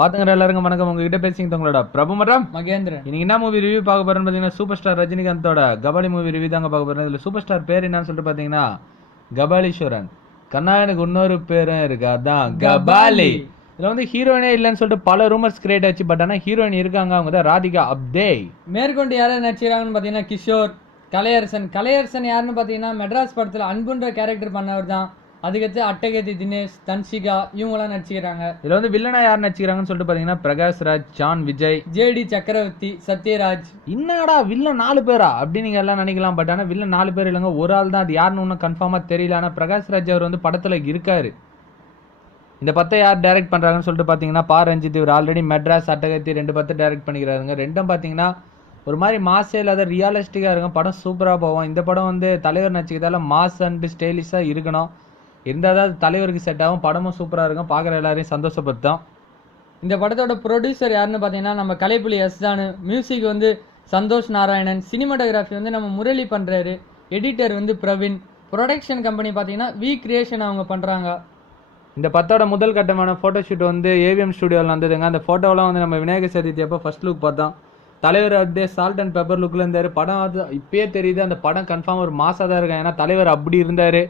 பாத்துங்க எல்லாருக்கும் வணக்கம். உங்ககிட்ட பேசிங்க உங்களோட பிரபு மற்றும் மகேந்திரன். இன்னைக்கு என்ன மூவி ரிவ்யூ பார்க்க போறோம்னு பாத்தீங்கன்னா சூப்பர் ஸ்டார் ரஜினிகாந்தோட கபாலி மூவி ரிவ்யூ தாங்க பார்க்க போறோம். இதுல சூப்பர் ஸ்டார் பேர் என்னன்னு சொல்லிட்டு பாத்தீங்கன்னா கபாலீஸ்வரன். கண்ணாயனுக்கு இன்னொரு பேரும் இருக்கு, அதான் கபாலி. இதுல வந்து ஹீரோயினே இல்லைன்னு சொல்லிட்டு பல ரூமர்ஸ் கிரியேட் ஆச்சு. பட் ஆனா ஹீரோயின் இருக்காங்க, அவங்க தான் ராதிகா அப்தே. மேற்கொண்டு யாரும் நடிச்சிருக்காங்கன்னு பாத்தீங்கன்னா கிஷோர், கலையரசன் யாருன்னு பாத்தீங்கன்னா மெட்ராஸ் படத்துல அன்புன்ற கேரக்டர் பண்ணவர் தான். அதுக்கடுத்து அட்டகத்தி தினேஷ், தன்ஷிகா இவங்கெல்லாம் நடிச்சுக்கிறாங்க. இதுல வந்து வில்லனா யார் நடிச்சுக்கிறாங்கன்னு சொல்லிட்டு பாத்தீங்கன்னா பிரகாஷ் ராஜ், ஜான் விஜய், ஜேடி சக்கரவர்த்தி, சத்யராஜ். என்னடா வில்லன் 4 பேரா அப்படி நீங்க எல்லாம் நினைக்கலாம். பட் ஆனா வில்லன் 4 பேர் இல்லைங்க, ஒரு ஆள் தான். அது யாருன்னு ஒன்றும் கன்ஃபார்மா தெரியல. ஆனா பிரகாஷ் ராஜ் அவர் வந்து படத்துல இருக்காரு. இந்த பத்தை யார் டைரக்ட் பண்றாங்கன்னு சொல்லிட்டு பாத்தீங்கன்னா பா ரஞ்சித். இவர் ஆல்ரெடி மெட்ராஸ், அட்டகத்தி 2 பத்தை டைரக்ட் பண்ணிக்கிறாருங்க. ரெண்டும் பாத்தீங்கன்னா ஒரு மாதிரி மாசே இல்லாத ரியலிஸ்டிக்கா இருக்கும். படம் சூப்பரா போவோம். இந்த படம் வந்து தலைவர் நடிச்சுக்கிறதால மாஸ் அண்ட் ஸ்டைலிஷா இருக்கணும். இருந்தாதான் தலைவருக்கு செட் ஆகும். படமும் சூப்பரா இருக்கும், பாக்குற எல்லாரையும் சந்தோஷப்படுத்தும். இந்த படத்தோட ப்ரொடியூசர் யாருன்னு பாத்தீங்கன்னா நம்ம கலைப்புலி எஸ்.தானு. மியூசிக் வந்து சந்தோஷ் நாராயணன். சினிமாட்டோகிராஃபி வந்து நம்ம முரளி பண்றாரு. எடிட்டர் வந்து பிரவீன். ப்ரொடக்ஷன் கம்பெனி பாத்தீங்கன்னா வி கிரியேஷன் அவங்க பண்றாங்க. இந்த பத்தோட முதல் கட்டமான போட்டோ ஷூட் வந்து ஏவிஎம் ஸ்டுடியோவில் வந்ததுங்க. அந்த போட்டோவெல்லாம் வந்து நம்ம விநாயகர் சதுர்த்தி அப்போ ஃபர்ஸ்ட் லுக் பார்த்தோம். தலைவர் அப்படியே சால்ட் அண்ட் பெப்பர் லுக்ல இருந்தாரு. படம் அது இப்பயே தெரியுது, அந்த படம் கன்ஃபார்ம் ஒரு மாசா தான் இருக்கும். ஏன்னா தலைவர் அப்படி இருந்தாரு.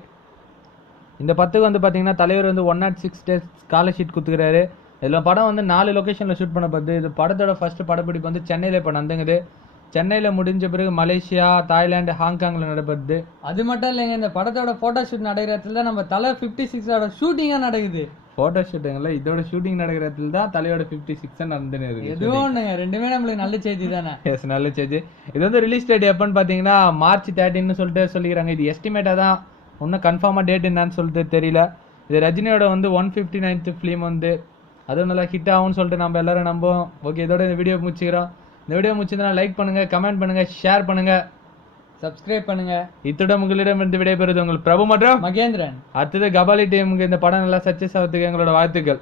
இந்த பத்துக்கு வந்து பார்த்தீங்கன்னா தலைவர் வந்து 106 டேஸ் ஸ்காலர்ஷிப் கொடுத்துக்கிறாரு. இதில் படம் வந்து 4 லொக்கேஷனில் ஷூட் பண்ண பார்த்து. இது படத்தோட ஃபர்ஸ்ட் படப்பிடிப்பு வந்து சென்னையில் இப்போ நடந்துங்குது. சென்னையில் முடிஞ்ச பிறகு மலேசியா, தாய்லாந்து, ஹாங்காங்கில் நடப்படுது. அது மட்டும் இல்லைங்க, இந்த படத்தோட போட்டோ ஷூட் நடக்கிற இடத்துல தான் நம்ம தலை 56ஓட ஷூட்டிங்காக நடக்குது. ஃபோட்டோ ஷூட்டுங்களா இதோட ஷூட்டிங் நடக்கிற இடத்துல தான் தலையோட 56 நடந்துன்னு இருக்கு. எதுவும் ஒண்ணுங்க, ரெண்டுமே நம்மளுக்கு நல்ல செய்தி தானே. எஸ், நல்ல செய்தி. இது வந்து ரிலீஸ் டேட் எப்போன்னு பார்த்தீங்கன்னா மார்ச் 13 சொல்லிட்டு சொல்லிக்கிறாங்க. இது எஸ்டிமேட்டாக தான், இன்னும் கன்ஃபார்மாக டேட் என்னன்னு சொல்லிட்டு தெரியல. இது ரஜினியோட வந்து 159th ஃபிலிம் வந்து அதுவும் நல்லா ஹிட் ஆகும்னு சொல்லிட்டு நம்ம எல்லாரும் நம்புவோம். ஓகே, இதோட இந்த வீடியோ முடிச்சுக்கிறோம். இந்த வீடியோ முடிச்சதுன்னா லைக் பண்ணுங்க, கமெண்ட் பண்ணுங்க, ஷேர் பண்ணுங்க, சப்ஸ்கிரைப் பண்ணுங்க. இத்துடன் உங்களிடம் இருந்து விடைபெறுவது உங்கள் பிரபு மற்றும் மகேந்திரன். அடுத்தது கபாலி டீமுக்கு இந்த படம் நல்லா சக்சஸ் ஆகிறதுக்கு எங்களோட வாழ்த்துக்கள்.